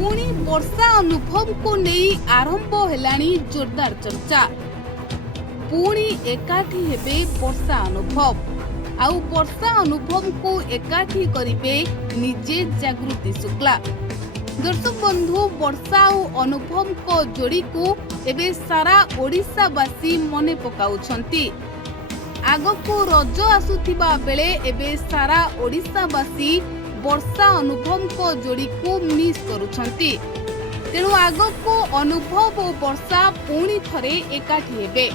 पुणी वर्षा अनुभव को नहीं आरंभ हेलानी जोरदार चर्चा। पुणी एकाठी हेबे वर्षा अनुभव आउ वर्षा अनुभव को एकाठी करिबे निजे जागृति शुक्ला। दर्शक बंधु वर्षा और अनुभव को जोड़ी को एबे सारा ओडिशावासी मने पकाउछंती। आगको रज आसुथिबा बेले एबे सारा ओडिशावासी वर्षा अनुभव को जोड़ी को मिस करुछंती। तेणु आगको अनुभव और वर्षा पुणी थरे एकाठी हेबे।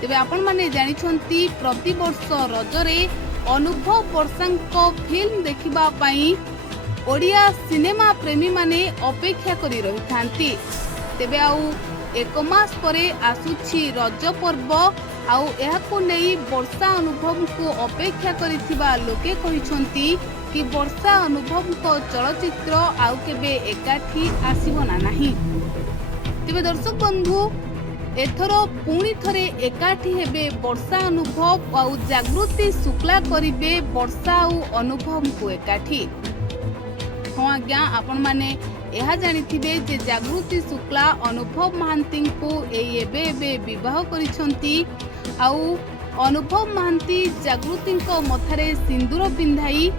तेबे आपण माने जानि छंती प्रति वर्ष रजरे अनुभव वर्षांको फिल्म देखिबा पई ओडिया सिनेमा प्रेमी माने अपेक्षा करी रही थांती। तेबे आउ एक मास परे आसुछि रज पर्व आउ एहाको नै वर्षा अनुभव को अपेक्षा करिथिबा लोके कहिछंती कि वर्षा अनुभव को चलचित्र आउ केबे एकाठी आसीबो ना नाही। तेबे दर्शक बंधु एथरो पुणी थरे एकाठी हेबे वर्षा अनुभव आउ जागृति शुक्ला करिबे वर्षा आउ अनुभव को एकाठी। हाँ आज्ञा आपण माने यह जानिथिबे जे जागृति शुक्ला अनुभव महांती को एबे विवाह करिसंती आउ अनुभव महांती जागृति को मथारे सिंदूर पिंधाई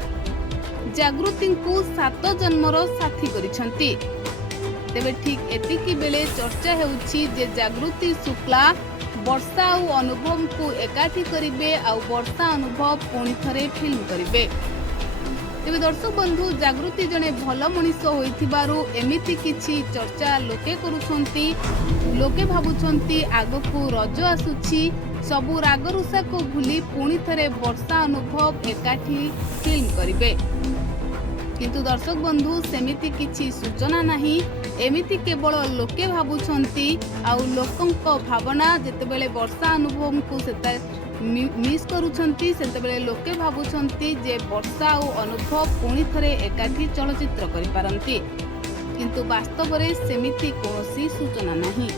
जागृति को 7 जन्मर साथी करिसंती। तेबे ठीक एतिकी बेले चर्चा हेउछि जे जागृति शुक्ला वर्षा आउ अनुभव को एकाठी करिबे आउ वर्षा अनुभव पुणी थरे फिल्म करिबे। तेबे दर्शक बंधु जागृति जने भल मनीष होइथिबारु एमिति किछि चर्चा लोके करूछंती। लोके भाबुछंती आगको रज आसुछि सबु रागरुषा को भूली पुणी थरे वर्षा अनुभव एकाठी फिल्म करिबे। किंतु दर्शक बंधु सेमिति किछि सूचना नाही। एमिति केवल लोके भाबुछंती आउ लोकंको भावना जेतेबेले वर्षा अनुभव को सेता मिस करूछंती सेतेबेले लोके भाबुछंती जे वर्षा और अनुभव पुणी थरे एकाठी चलचित्र करि पारंती। किंतु वास्तव रे सेमिति कोनोसी सूचना नाही।